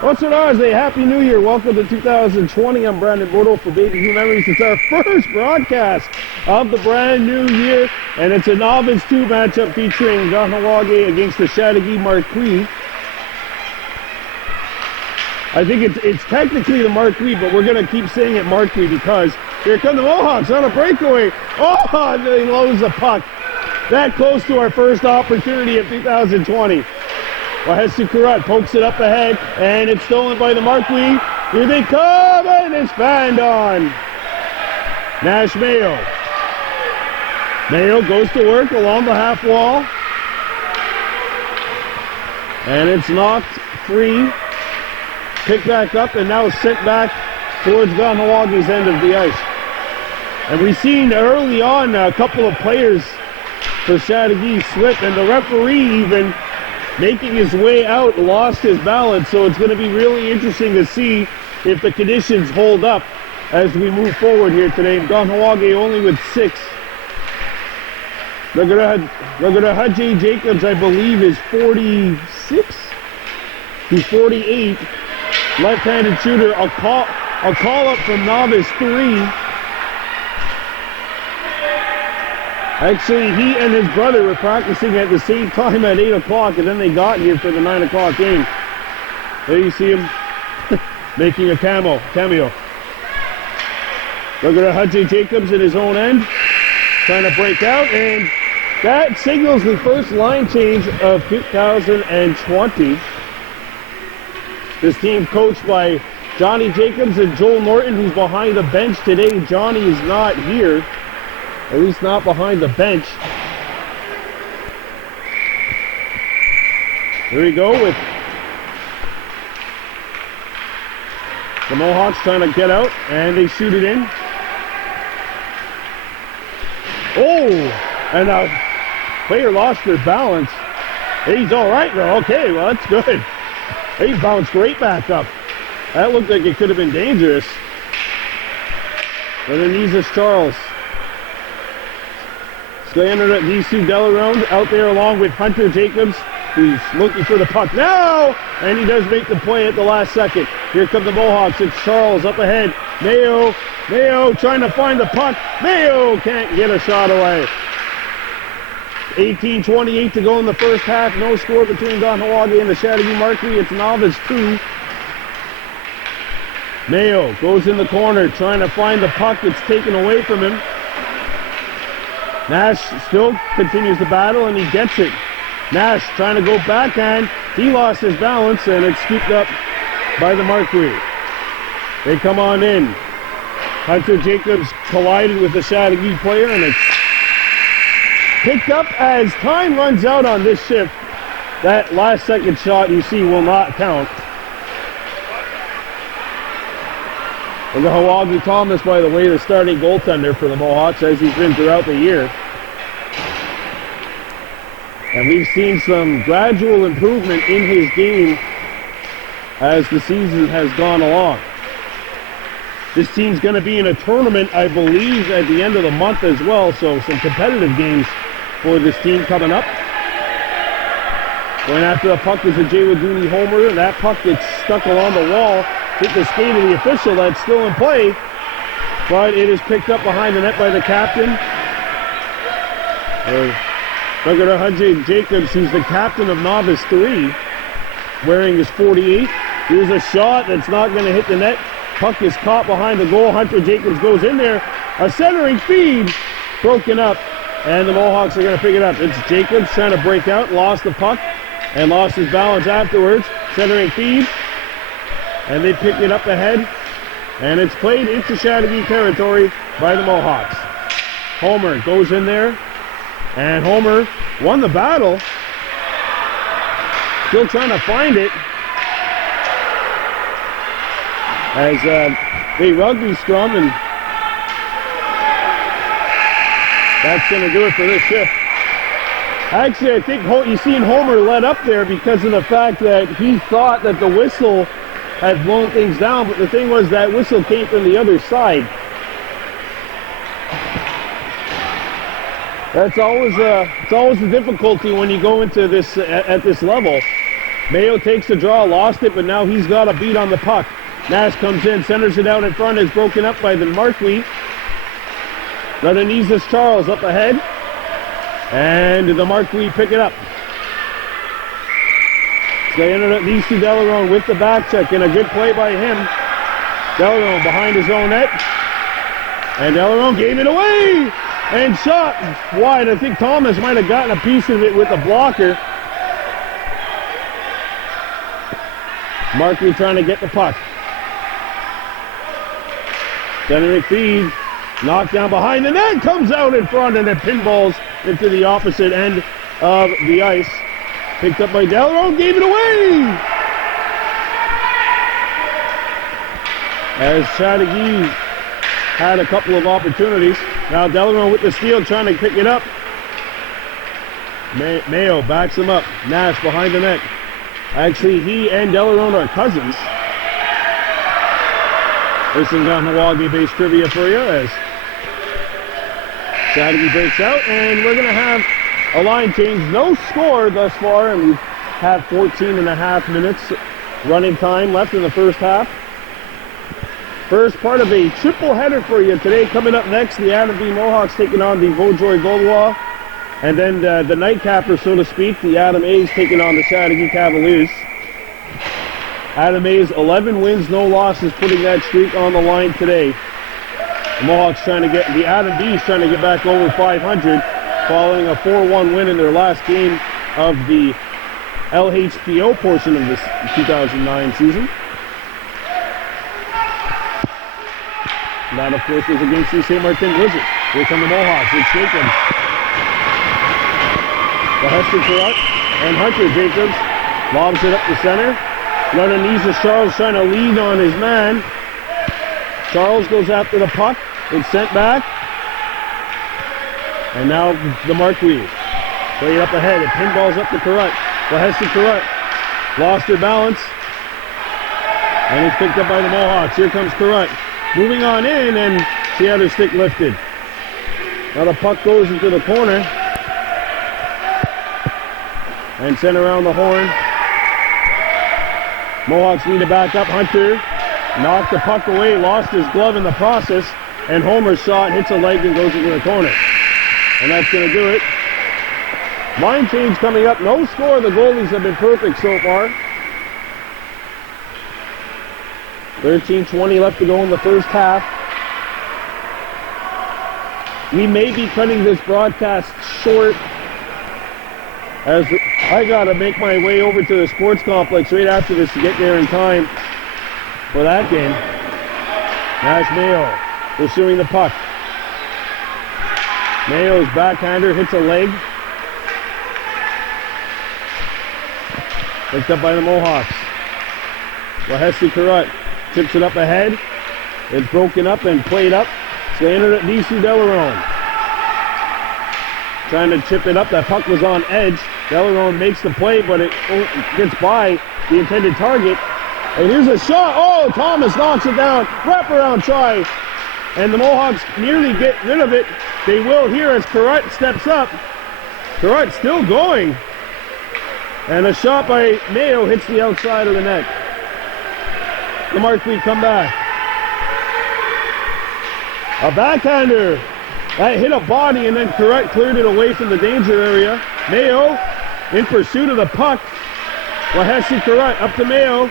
What's it on? A happy new year. Welcome to 2020. I'm Brandon Bordeaux for Baby Blue Memories. It's our first broadcast of the brand new year, and it's a Novice 2 matchup featuring Kahnawake against the Chateauguay Marquis. I think it's technically the Marquis, but we're going to keep saying it Marquis because here come the Mohawks on a breakaway. Oh, they lose the puck. That close to our first opportunity of 2020. Kahnawake pokes it up ahead, and it's stolen by the Marquis. Here they come, and it's banned on. Nash Mayo. Mayo goes to work along the half wall. And it's knocked free. Picked back up, and now sent back towards Kahnawake's end of the ice. And we've seen early on a couple of players for Chateauguay slip, and the referee even making his way out lost his balance, so it's going to be really interesting to see if the conditions hold up as we move forward here today. Kahnawake only with 6. Haji Jacobs, I believe, is 46. He's 48. Left-handed shooter. A call up from Novice 3. Actually, he and his brother were practicing at the same time at 8 o'clock, and then they got here for the 9 o'clock game. There you see him making a cameo. Look at Haji Jacobs in his own end, trying to break out, and that signals the first line change of 2020. This team coached by Johnny Jacobs and Joel Norton, who's behind the bench today. Johnny is not here. At least not behind the bench. Here we go with the Mohawks trying to get out, and they shoot it in. Oh, and a player lost their balance. He's all right though. Okay, well that's good. He bounced right back up. That looked like it could have been dangerous. But then Jesus Charles. Slandering Nisu Delaround out there along with Hunter Jacobs, who's looking for the puck now, and he does make the play at the last second. Here come the Mohawks. It's Charles up ahead. Mayo trying to find the puck. Mayo can't get a shot away. 18:28 to go in the first half. No score between Kahnawake and the Chateauguay Marquis. It's Novice 2. Mayo goes in the corner trying to find the puck. It's taken away from him. Nash still continues the battle, and he gets it. Nash trying to go backhand. He lost his balance, and it's scooped up by the Marquis. They come on in. Hunter Jacobs collided with the Chateauguay player, and it's picked up as time runs out on this shift. That last second shot you see will not count. And the Kahnawake Thomas, by the way, the starting goaltender for the Mohawks, as he's been throughout the year. And we've seen some gradual improvement in his game as the season has gone along. This team's going to be in a tournament, I believe, at the end of the month as well, so some competitive games for this team coming up. Going after the puck is a Jay Lagooni homer, and that puck gets stuck along the wall. Hit the skate of the official. That's still in play, but it is picked up behind the net by the captain. Look at Haji Jacobs, who's the captain of Novice 3, wearing his 48. Here's a shot that's not going to hit the net. Puck is caught behind the goal. Hunter Jacobs goes in there. A centering feed broken up, and the Mohawks are going to pick it up. It's Jacobs trying to break out, lost the puck, and lost his balance afterwards. Centering feed. And they pick it up ahead, and it's played into Chateauguay territory by the Mohawks. Homer goes in there, and Homer won the battle. Still trying to find it. As they rugby scrum, and that's going to do it for this shift. Actually, I think you've seen Homer let up there because of the fact that he thought that the whistle had blown things down, but the thing was that whistle came from the other side. It's always a difficulty when you go into this at this level. Mayo takes the draw, lost it, but now he's got a beat on the puck. Nash comes in, centers it out in front, is broken up by the Marquis. Underneath is Charles up ahead. And the Marquis pick it up. They ended up these two Delarone with the back check, and a good play by him. Delarone behind his own net. And Delarone gave it away and shot wide. I think Thomas might have gotten a piece of it with the blocker. Marquis trying to get the puck. Center feed, knocked down behind the net, comes out in front, and it pinballs into the opposite end of the ice. Picked up by Delarone, gave it away! As Chateauguay had a couple of opportunities. Now Delarone with the steal, trying to pick it up. Mayo backs him up. Nash behind the net. Actually, he and Delarone are cousins. There's some Kahnawake-based trivia for you as Chateauguay breaks out, and we're going to have a line change. No score thus far, and we have 14 and a half minutes running time left in the first half. First part of a triple header for you today. Coming up next, the Adam B Mohawks taking on the Vaudreuil-Gaulois. And then the nightcapper, so to speak, the Adam A's taking on the Chateauguay Cavaliers. Adam A's 11 wins, no losses, putting that streak on the line today. The Mohawks trying to get, the Adam B's trying to get back over 500 following a 4-1 win in their last game of the LHTO portion of this 2009 season. And that, of course, was against the St. Martin Blizzard. Here come the Mohawks. It's Jacobs. The Hester Carrot and Hunter. Jacobs lobs it up the center. Underneath is Charles trying to lead on his man. Charles goes after the puck. It's sent back. And now the Marquis. Play it up ahead. It pinballs up the Carrot. The Hester Carrot lost her balance. And it's picked up by the Mohawks. Here comes Carrot. Moving on in, and she had her stick lifted. Now the puck goes into the corner. And sent around the horn. Mohawks need to back up. Hunter knocked the puck away, lost his glove in the process, and Homer's shot hits a leg and goes into the corner. And that's going to do it. Line change coming up. No score. The goalies have been perfect so far. 13:20 left to go in the first half. We may be cutting this broadcast short as I gotta make my way over to the sports complex right after this to get there in time for that game. Nash Mayo pursuing the puck. Mayo's backhander hits a leg. Picked up by the Mohawks. Lahesi Carrot tips it up ahead. It's broken up and played up. Slander at DC Delarone. Trying to chip it up. That puck was on edge. Delarone makes the play, but it gets by the intended target. And here's a shot. Oh, Thomas knocks it down. Wraparound try. And the Mohawks nearly get rid of it. They will here as Carrot steps up. Carrot still going. And a shot by Mayo hits the outside of the net. The Marquis come back. A backhander. That hit a body, and then Carrot cleared it away from the danger area. Mayo in pursuit of the puck. Lahesi Carrot up to Mayo.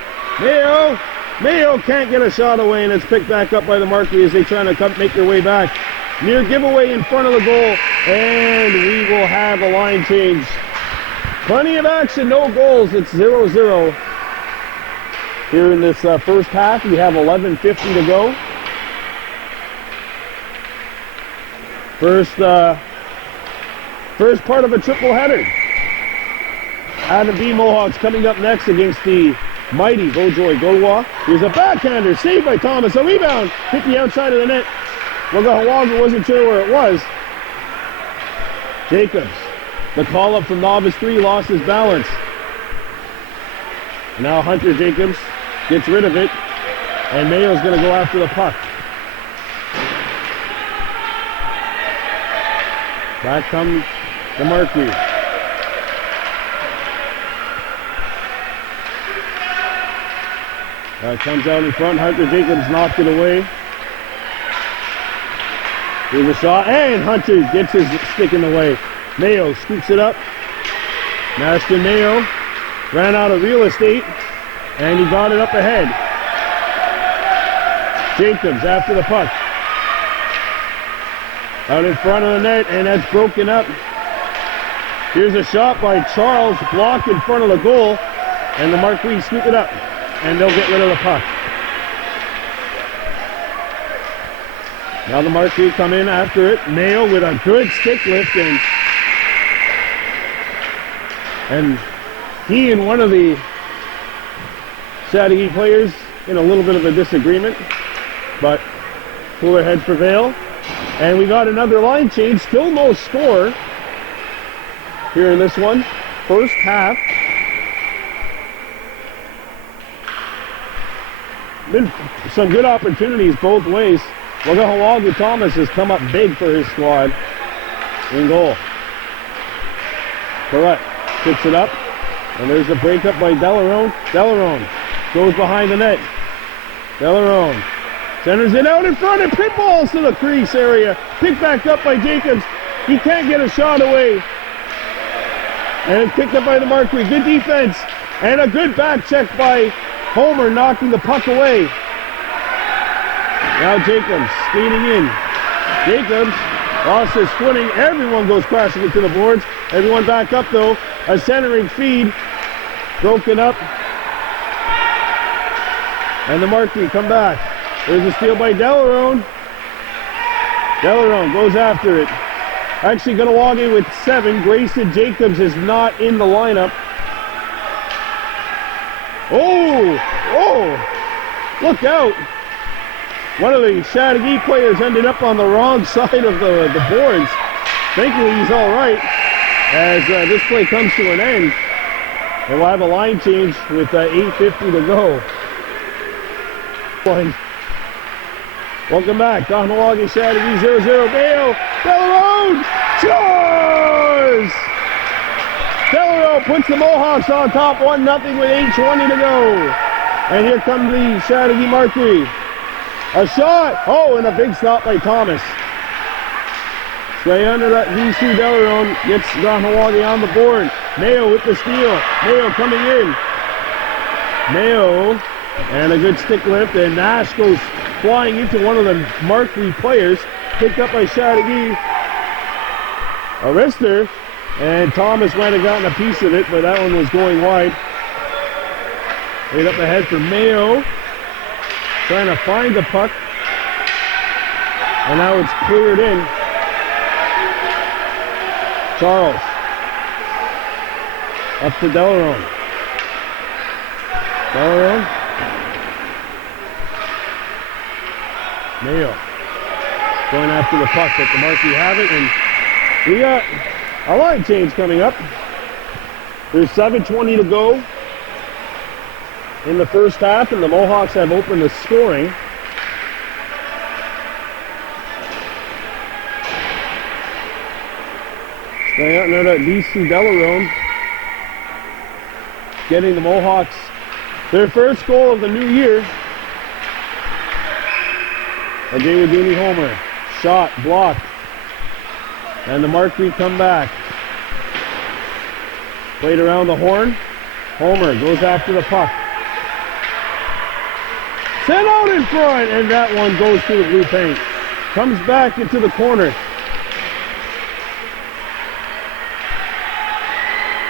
Mayo can't get a shot away, and it's picked back up by the Marquis as they try to make their way back. Near giveaway in front of the goal, and we will have a line change. Plenty of action, no goals. It's 0-0. Here in this first half, we have 11:50 to go. First part of a triple header. Adam B Mohawks coming up next against the mighty Vaudreuil-Gaulois. Here's a backhander, saved by Thomas. A rebound, hit the outside of the net. Kahnawake wasn't sure where it was. Jacobs, the call up from Novice 3, lost his balance. Now Hunter Jacobs gets rid of it, and Mayo's going to go after the puck. Back comes the Marquis. Comes out in front. Hunter Jacobs knocked it away. Here's a shot, and Hunter gets his stick in the way. Mayo scoops it up. Master Mayo ran out of real estate, and he got it up ahead. Jacobs after the puck. Out in front of the net, and that's broken up. Here's a shot by Charles, blocked in front of the goal, and the Marquis scoop it up, and they'll get rid of the puck. Now the Marquis come in after it. Mayo with a good stick lift, and he and one of the Chateauguay players in a little bit of a disagreement, but cooler heads prevail. And we got another line change, still no score here in this one, first half. Been some good opportunities both ways. Kahnawake Thomas has come up big for his squad in goal. Correct. Picks it up. And there's the breakup by Delarone. Delarone goes behind the net. Delarone centers it out in front and pit balls to the crease area. Picked back up by Jacobs. He can't get a shot away. And it's picked up by the Marquis. Good defense. And a good back check by Homer, knocking the puck away. Now Jacobs skating in. Jacobs lost his footing. Everyone goes crashing into the boards. Everyone back up though. A centering feed. Broken up. And the Marquis come back. There's a steal by Delarone. Delarone goes after it. Actually Kahnawake with 7. Grayson Jacobs is not in the lineup. Oh! Look out! One of the Chateauguay players ended up on the wrong side of the boards. Thankfully he's all right as this play comes to an end. And we'll have a line change with 8:50 to go. Welcome back. Kahnawake Chateauguay 0-0. Mayo. Delarone scores! Delarone puts the Mohawks on top 1-0 with 8:20 to go. And here comes the Chateauguay Marquis. A shot! Oh, and a big stop by Thomas. Stay under that V2 Delarone gets Kahnawake on the board. Mayo with the steal. Mayo coming in. Mayo and a good stick lift, and Nash goes flying into one of the Marquis players. Picked up by Chateauguay. A wrister, and Thomas might have gotten a piece of it, but that one was going wide. Right up ahead for Mayo. Trying to find the puck. And now it's cleared in. Charles. Up to Delarone. Delarone. Mayo. Going after the puck, but the Marquis have it. And we got a line change coming up. There's 7:20 to go in the first half, and the Mohawks have opened the scoring. Stay out there at DC Delarone, getting the Mohawks their first goal of the new year. A Davidini homer. Shot blocked. And the Marquis come back. Played around the horn. Homer goes after the puck. Sent out in front, and that one goes to the blue paint. Comes back into the corner.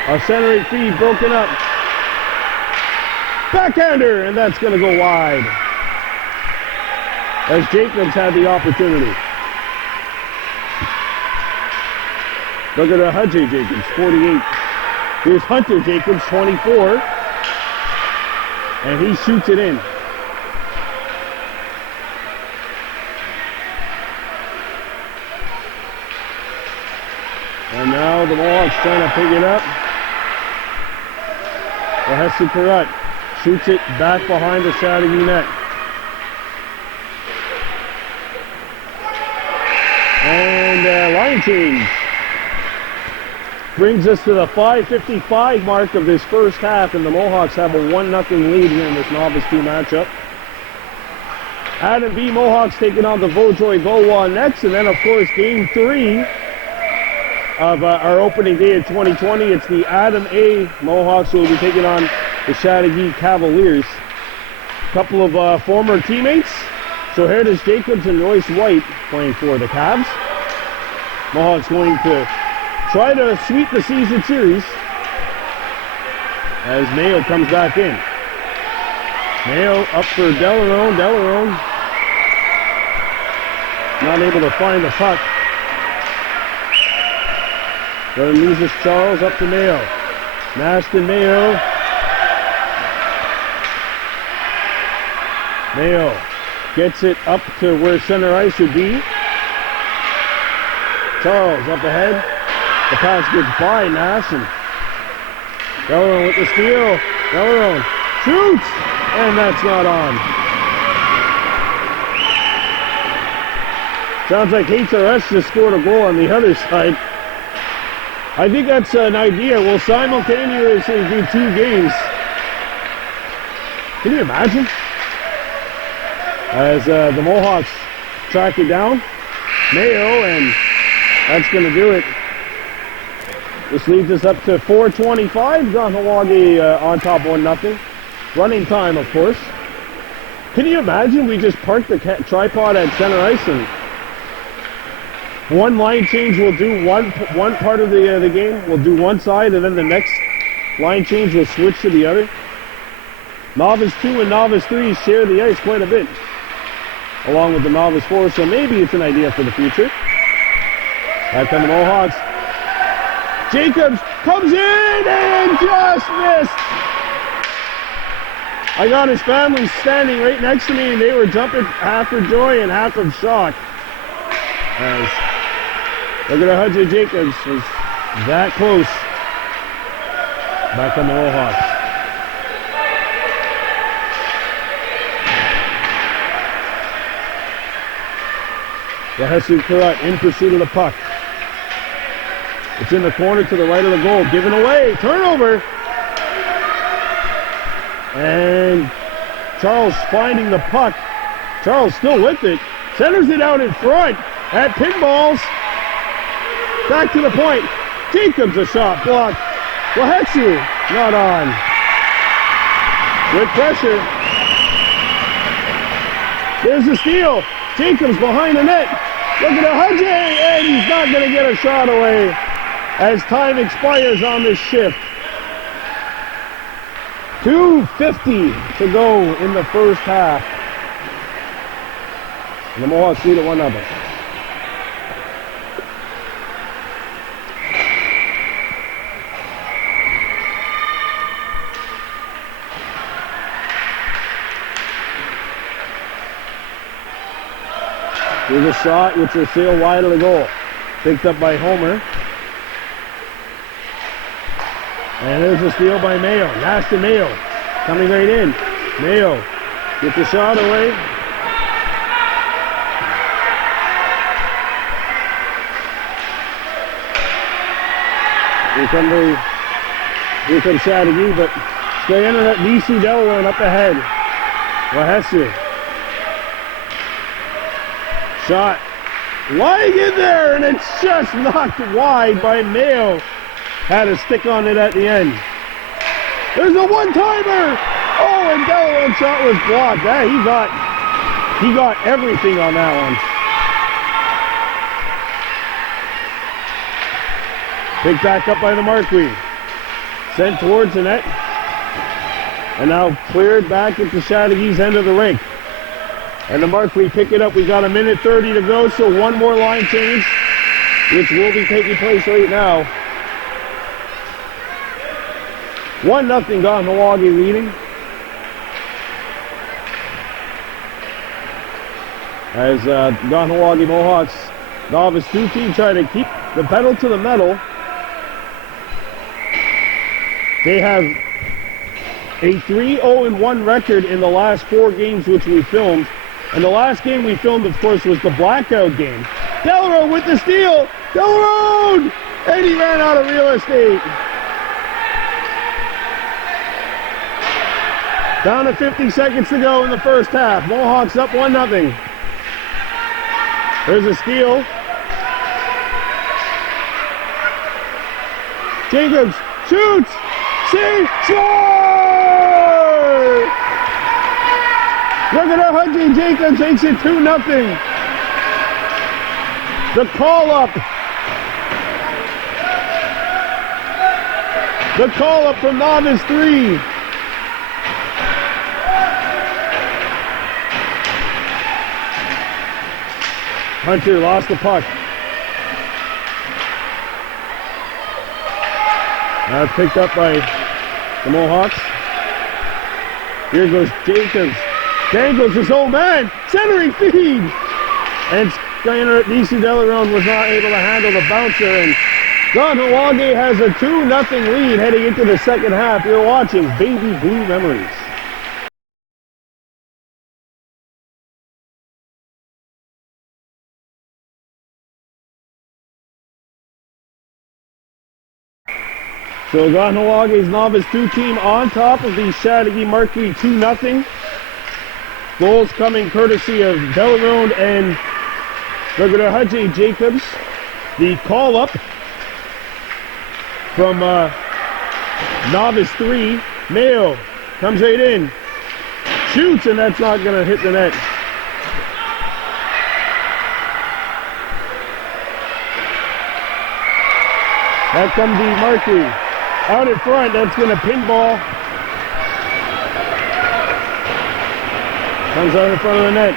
A centering feed broken up. Backhander, and that's going to go wide. As Jacobs had the opportunity. Look at Hunter Jacobs, 48. Here's Hunter Jacobs, 24. And he shoots it in. And now the Mohawks trying to pick it up. Hesse Perrott shoots it back behind the Chateauguay net. And line change. Brings us to the 5:55 mark of this first half, and the Mohawks have a 1-0 lead here in this Novice 2 matchup. Adam B. Mohawks taking on the Vaudreuil Gaulois next, and then of course game 3 of our opening day of 2020. It's the Adam A. Mohawks who will be taking on the Chateauguay Cavaliers. A couple of former teammates, Soherdes Jacobs and Royce White, playing for the Cavs. Mohawks going to try to sweep the season series as Mayo comes back in. Mayo up for Delarone. Delarone not able to find the puck. Then loses Charles up to Mayo. Naston Mayo. Mayo gets it up to where center ice should be. Charles up ahead. The pass gets by Nash, and Delarone with the steal. Delarone shoots, and that's not on. Sounds like HRS just scored a goal on the other side. I think that's an idea. We'll simultaneously do 2 games. Can you imagine? As the Mohawks track it down. Mayo, and that's going to do it. This leads us up to 4:25. Kahnawake on top 1-0. Running time, of course. Can you imagine we just parked the tripod at center ice and one line change will do one part of the game. We'll do one side, and then the next line change will switch to the other. Novice 2 and Novice 3 share the ice quite a bit, along with the Novice 4, so maybe it's an idea for the future. Back on the Mohawks. Jacobs comes in and just missed. I got his family standing right next to me, and they were jumping half for joy and half of shock. As look at Hudson Jacobs was that close. Back on the Mohawks. Yahesu Kurat in pursuit of the puck. It's in the corner to the right of the goal. Given away. Turnover. And Charles finding the puck. Charles still with it. Centers it out in front. At pinballs. Back to the point. Jacobs a shot blocked. Wahetsu not on. Good pressure. There's the steal. Jacobs behind the net. Look at Hudge, and he's not going to get a shot away as time expires on this shift. 2:50 to go in the first half. And the Mohawks lead at 1-0. Here's a shot which will sail wide of the goal. Picked up by Homer. And there's a steal by Mayo. Nasty Mayo coming right in. Mayo gets the shot away. Here comes Chateauguay, but stay under that DC Delarone up ahead. Wahesu. Shot lying in there, and it's just knocked wide by Mayo. Had a stick on it at the end. There's a one-timer. Oh, and Delarone's shot was blocked. He got everything on that one. Picked back up by the Marquis. Sent towards the net. And now cleared back into Chateaugay's end of the rink. And the Marquis pick it up. We got 1:30 to go, so one more line change, which will be taking place right now. 1-0 Kahnawake leading. As Kahnawake Mohawks Novice 2 team try to keep the pedal to the metal. They have a 3-0-1 record in the last 4 games which we filmed. And the last game we filmed, of course, was the blackout game. Delarone with the steal. Delarone! And he ran out of real estate. Down to 50 seconds to go in the first half. Mohawks up 1-0. There's a steal. Jacobs shoots. See, score! Look at our Hunting. Jacobs makes it 2-0. The call up. The call up from Novice 3. Hunter lost the puck. Now it's picked up by the Mohawks. Here goes Jacobs. Dangles his old man. Centering feed. And Skyner DC Delarone was not able to handle the bouncer. And Kahnawake has a 2-0 lead heading into the second half. You're watching Baby Blue Memories. So Kahnawake's Novice 2 team on top of the Chateauguay Marquis 2-0. Goals coming courtesy of Delarone and Hajj Jacobs. The call up from Novice 3. Mayo comes right in. Shoots, and that's not going to hit the net. That comes the Marquis. Out in front, that's going to pinball. Comes out in front of the net.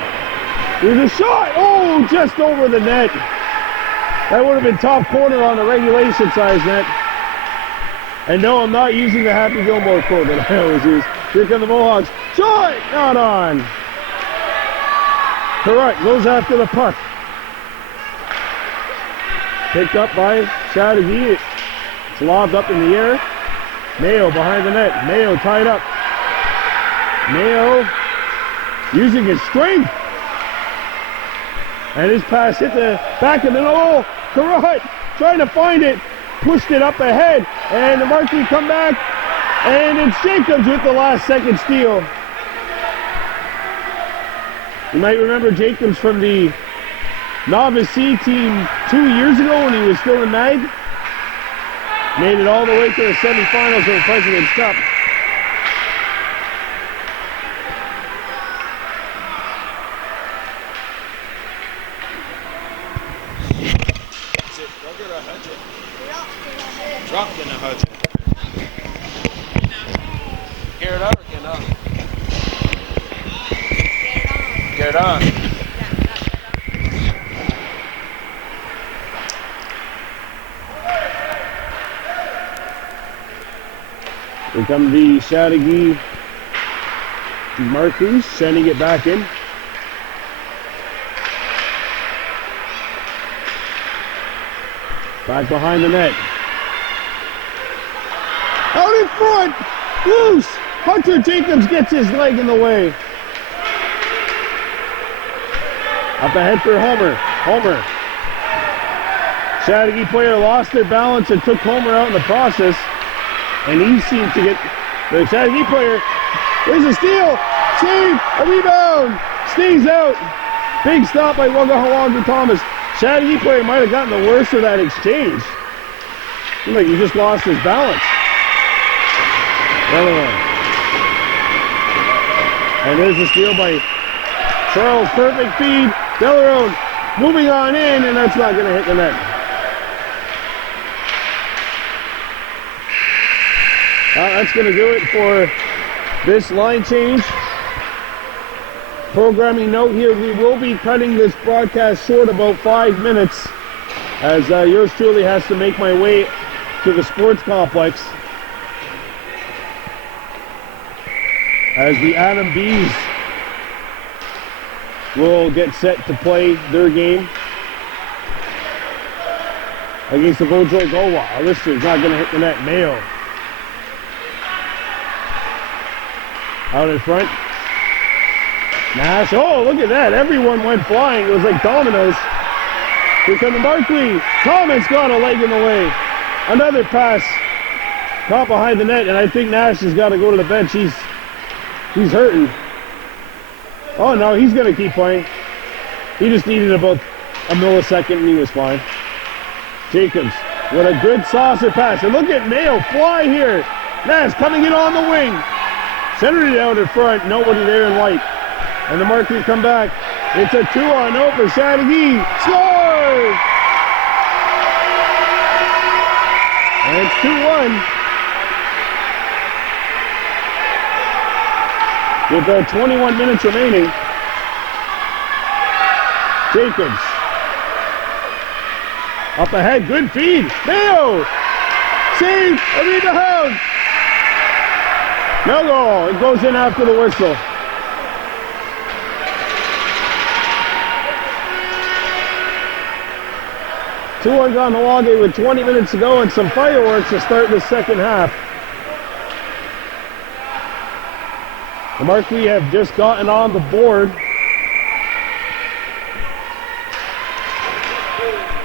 There's a shot! Oh, just over the net. That would have been top corner on the regulation size net. And no, I'm not using the Happy Gilmore quote that I always use. Here come the Mohawks. Shot! Not on. Correct, goes after the puck. Picked up by Chateauguay. It's lobbed up in the air. Mayo behind the net. Mayo tied up. Mayo using his strength. And his pass hit the back of the goal. Correct, trying to find it. Pushed it up ahead. And the Marquis come back. And it's Jacobs with the last second steal. You might remember Jacobs from the Novice C team 2 years ago when he was still in MAG. Made it all the way to the semifinals of the President's Cup. Is it Roger or Hudge? Dropped in a Hudge. Get it out or get on? Get it on. Here come the Chateauguay Marquis, sending it back in. Back behind the net. Out in front! Loose! Hunter Jacobs gets his leg in the way. Up ahead for Homer. Homer. Chateauguay player lost their balance and took Homer out in the process. And he seemed to get the Chateauguay player. There's a steal. Save. A rebound. Stays out. Big stop by Wagahawagi Thomas. Chateauguay player might have gotten the worst of that exchange. Seemed like he just lost his balance. And there's a steal by Charles. Perfect feed. Delarone moving on in, and that's not going to hit the net. That's going to do it for this line change. Programming note here, we will be cutting this broadcast short about 5 minutes as yours truly has to make my way to the sports complex as the Adam Bees will get set to play their game against the Bojo Gowa. This is not going to hit the net. Mayo out in front. Nash, oh, look at that. Everyone went flying. It was like dominoes. Here come the Marquis. Thomas got a leg in the way. Another pass. Caught behind the net, and I think Nash has got to go to the bench. He's hurting. Oh no, he's going to keep playing. He just needed about a millisecond and he was fine. Jacobs with a good saucer pass. And look at Mayo fly here. Nash coming in on the wing. Centered it out in front. Nobody there in white. And the Marquis come back. It's a 2-on-0 for Chateauguay. Score! And it's 2-1. With 21 minutes remaining. Jacobs. Up ahead, good feed. Mayo! Save! Arena Hound! No goal. It goes in after the whistle. Kahnawake with 20 minutes to go and some fireworks to start the second half. The Marquis have just gotten on the board.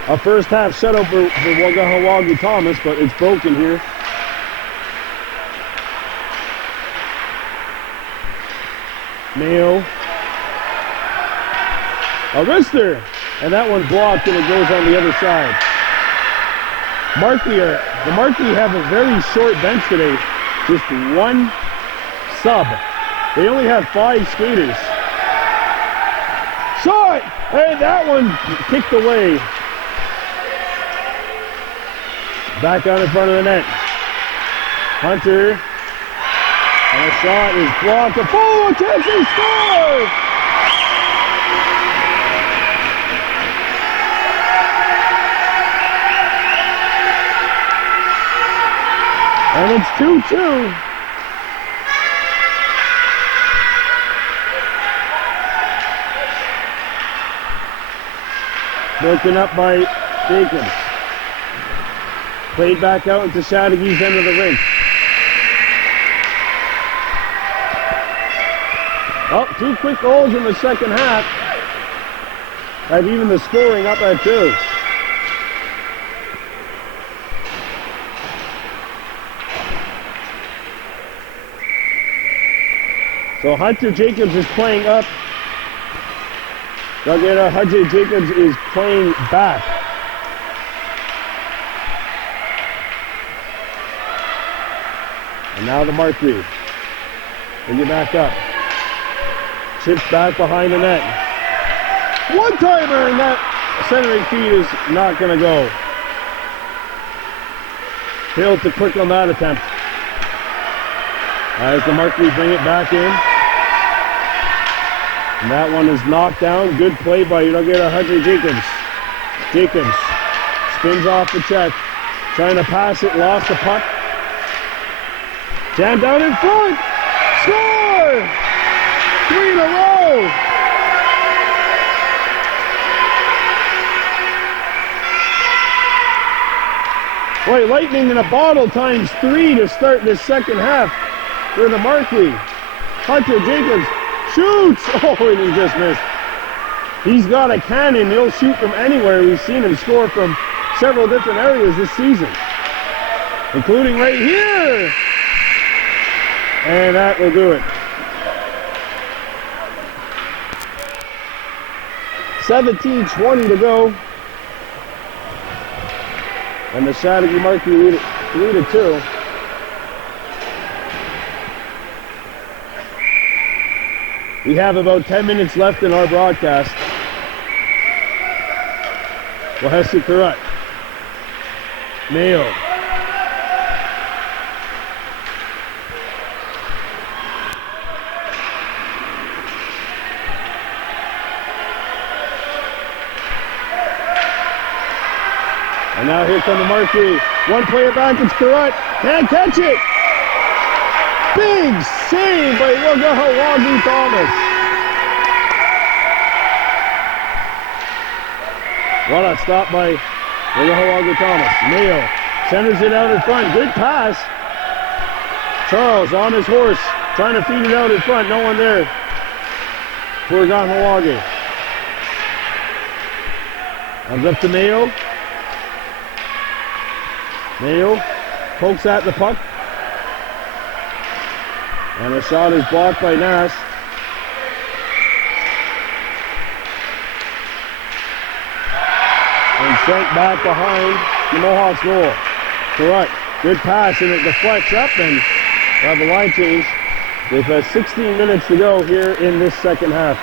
A first half shutout for Kahnawake Thomas, but it's broken here. Mayo. A wrister. And that one blocked and it goes on the other side. The Marquis have a very short bench today. Just one sub. They only have 5 skaters. Shot! And that one kicked away. Back out in front of the net. Hunter. And a shot is blocked. A follow chance to score! And it's 2-2. Broken up by Jacobs. Played back out into Chateaugay's end of the rink. Oh, 2 quick goals in the second half. Have even the scoring up at 2. So Hunter Jacobs is playing up. Hunter Jacobs is playing back. And now the Marquis. Bring it back up. Chips back behind the net. One-timer, and that centering feed is not going to go. Failed to click on that attempt. As the Marquis bring it back in. And that one is knocked down. Good play by Hunter Jacobs. Jacobs spins off the check. Trying to pass it, lost the puck. Jammed out in front. Score! 3 in a row. Boy, lightning in a bottle times 3 to start this second half for the Marquis. Hunter Jacobs shoots! Oh, and he just missed. He's got a cannon. He'll shoot from anywhere. We've seen him score from several different areas this season, including right here. And that will do it. 17:20 to go. And the Chateauguay Marquis lead it 3-2. We have about 10 minutes left in our broadcast. Wahesi Karat. Mayo. And now here come the Marquis. One player back, it's Karat. Can't catch it. Big save by Kahnawake Thomas. What a stop by Kahnawake Thomas. Mayo centers it out in front. Good pass. Charles on his horse, trying to feed it out in front. No one there for Kahnawake. Comes up to Mayo. Mayo pokes at the puck. And the shot is blocked by Nash. And sent back behind the Mohawks goal. Correct. Good pass, and it deflects up, and we'll have a line change with 16 minutes to go here in this second half.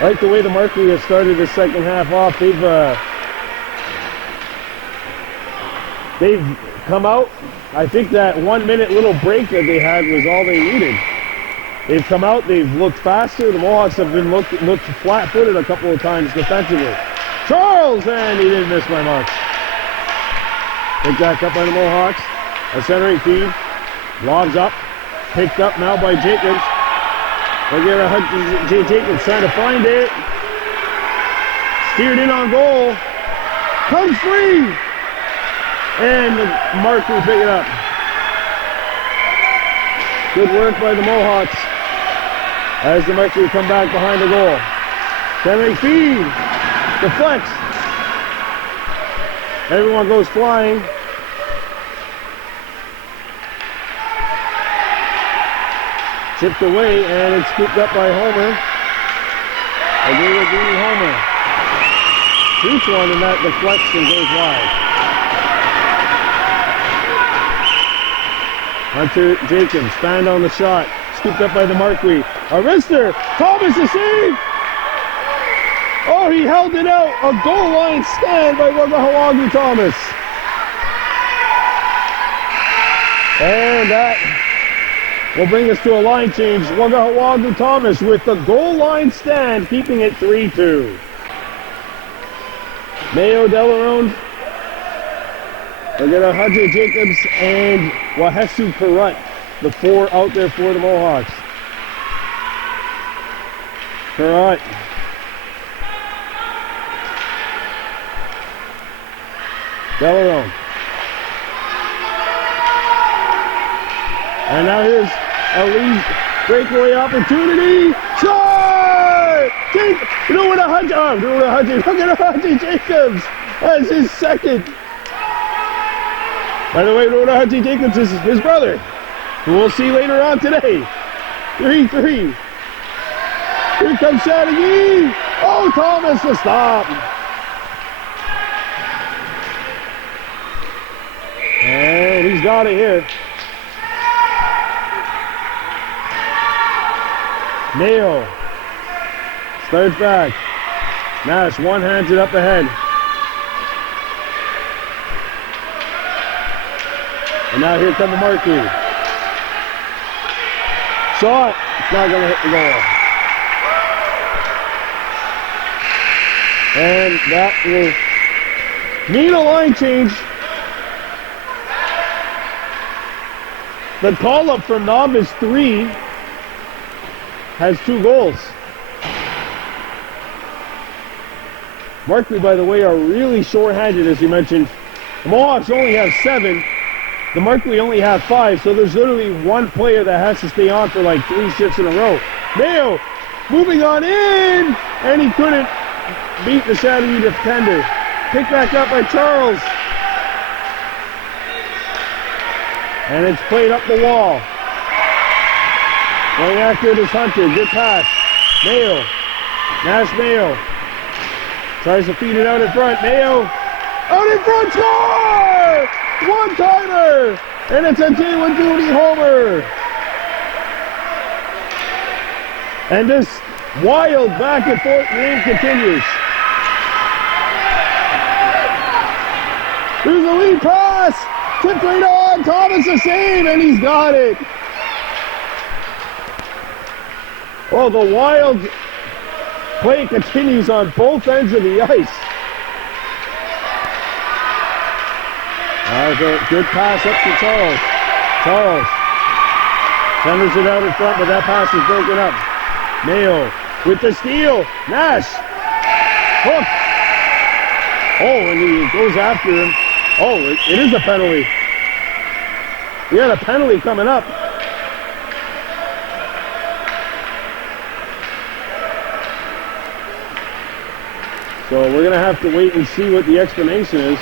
I like the way the Marquis has started the second half off. They've come out. I think that 1 minute little break that they had was all they needed. They've come out, they've looked faster. The Mohawks have been looked flat-footed a couple of times defensively. Charles, and he didn't miss my mark. Picked back up by the Mohawks. A centering feed. Lobs up. Picked up now by Jacobs. Look at Jacobs trying to find it. Steered in on goal. Comes free. And the Marquis pick it up. Good work by the Mohawks as the Marquis come back behind the goal. Centering feed. Deflects. Everyone goes flying. Chipped away, and it's scooped up by Homer. Green Homer. Shoots one, and that deflects and goes wide. Hunter Jacobs, stand on the shot. Scooped up by the Marquis. A wrister. Thomas the save. Oh, he held it out. A goal line stand by Kahnawake Thomas. And that will bring us to a line change. Kahnawake Thomas with the goal line stand, keeping it 3-2. Mayo Delarone. We're going to Hunter Jacobs and Wahesu Perrott, the four out there for the Mohawks. Perrott. Delarone. And now here's a lead breakaway opportunity. Shot! Look at Hunter Jacobs as his second. By the way, Hunter Jacobs is his brother, who we'll see later on today. 3-3. Here comes Chateauguay. Oh, Thomas to stop. And he's got it here. Mayo starts back. Nash one-hands it up ahead. And now here come the Marquis. Shot. It's not going to hit the goal. And that will mean a line change. The call-up from Novice 3 has 2 goals. Marquis, by the way, are really short-handed, as you mentioned. The Mohawks only have 7. The Marquis only have 5, so there's literally one player that has to stay on for like 3 shifts in a row. Mayo moving on in, and he couldn't beat the Chateauguay defender. Picked back up by Charles. And it's played up the wall. Going after it is Hunter. Good pass. Mayo. Nash Mayo. Tries to feed it out in front. Mayo. Out in front. Score! One-timer! And it's a J1 Duty homer. And this wild back and forth game continues. Here's the lead pass. Tipped right on. Thomas the save, and he's got it. Well, the wild play continues on both ends of the ice. Good pass up to Charles. Charles centers it out in front, but that pass is broken up. Mayo with the steal. Nash. Hook. Oh, and he goes after him. Oh, it is a penalty. We got a penalty coming up. So we're going to have to wait and see what the explanation is.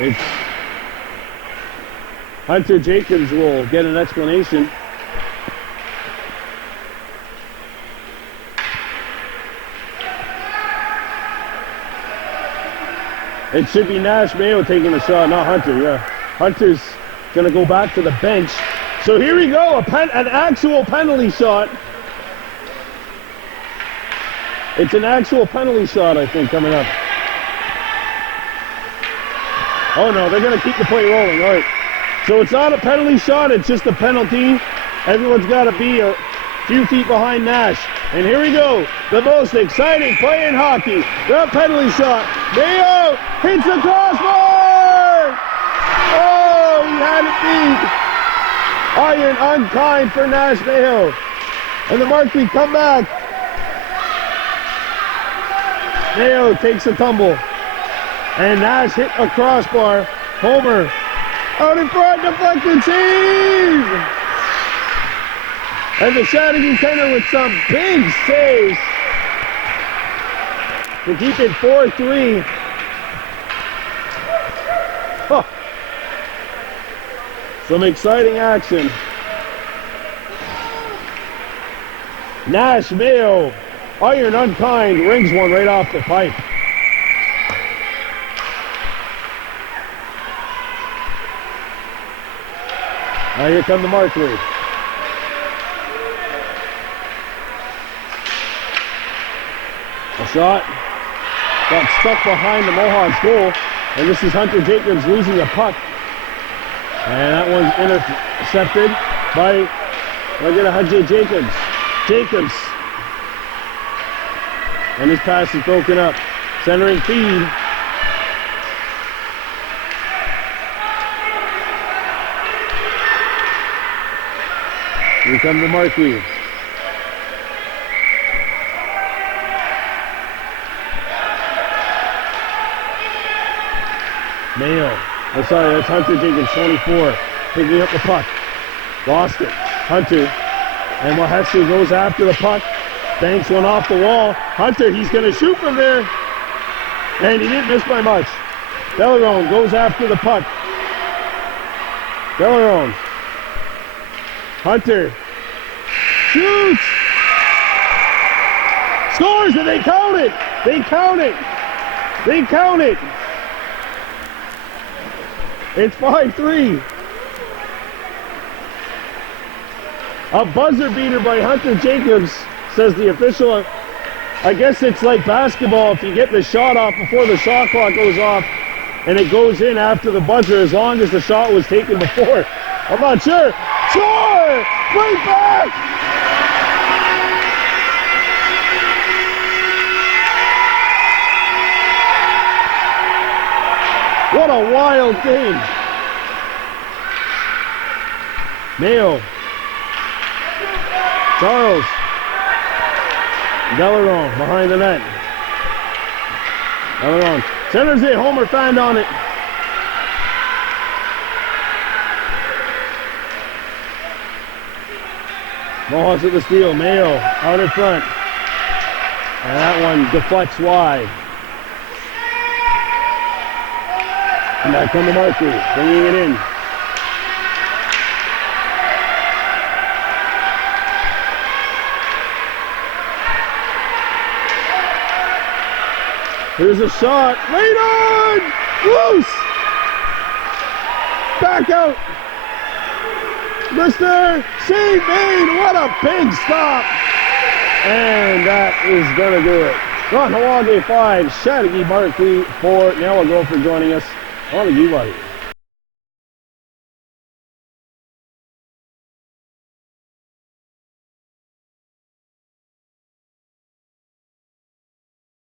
It's Hunter Jacobs will get an explanation. It should be Nash Mayo taking the shot, not Hunter. Yeah, Hunter's gonna go back to the bench. So here we go, an actual penalty shot. It's an actual penalty shot, I think, coming up. Oh no, they're gonna keep the play rolling. All right. So it's not a penalty shot, it's just a penalty. Everyone's got to be a few feet behind Nash. And here we go, the most exciting play in hockey. The penalty shot. Mayo hits the crossbar! Oh, he had it beat. Iron unkind for Nash Mayo. And the Marquis come back. Mayo takes a tumble. And Nash hit a crossbar. Homer out in front, deflected save! And the Chateauguay center with some big saves to keep it 4-3. Huh. Some exciting action. Nash Mayo, iron unkind, rings one right off the pipe. Now here come the Marquis. A shot got stuck behind the Mohawks goal, and this is Hunter Jacobs losing the puck. And that one's intercepted by Hunter Jacobs. Jacobs. And his pass is broken up. Centering feed. Here comes the Marquis. Mayo. Oh, sorry, that's Hunter Jacobs, 24. Picking up the puck. Lost it. Hunter. And Wahesu goes after the puck. Banks one off the wall. Hunter, he's going to shoot from there. And he didn't miss by much. Delarone goes after the puck. Delarone. Hunter shoots, scores, and they count it. They count it. They count it. It's 5-3. A buzzer beater by Hunter Jacobs, says the official. I guess it's like basketball. If you get the shot off before the shot clock goes off and it goes in after the buzzer, as long as the shot was taken before. I'm not sure. Score! Right back! What a wild game. Mayo. Charles. Delarone behind the net. Delarone. Centers it. Homer found on it. Mohawks at the steal. Mayo out in front. And that one deflects wide. And back come the Marquis, bringing it in. Here's a shot. Right on! Loose! Back out. Mr. Save made. What a big stop. And that is going to do it. Kahnawake 5, Chateauguay Marquis 4. Now we'll go for joining us on the U-Body.